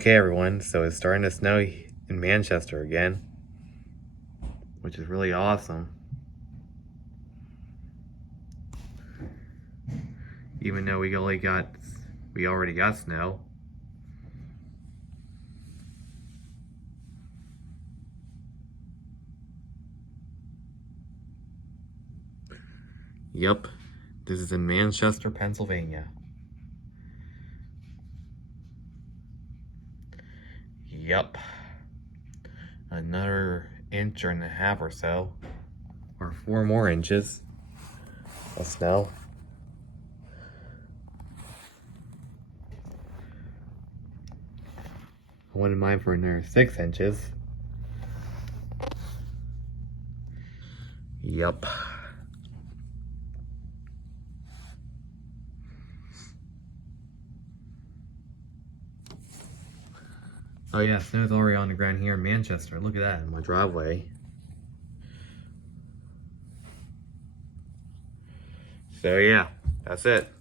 Okay everyone, so it's starting to snow in Manchester again, which is really awesome. Even though we already got snow. Yep, this is in Manchester, Pennsylvania. Yep. Another inch and a half or so. Or 4 more inches of snow. I wouldn't mind for another 6 inches. Yep. Oh yeah, snow's already on the ground here in Manchester. Look at that in my driveway. So yeah, that's it.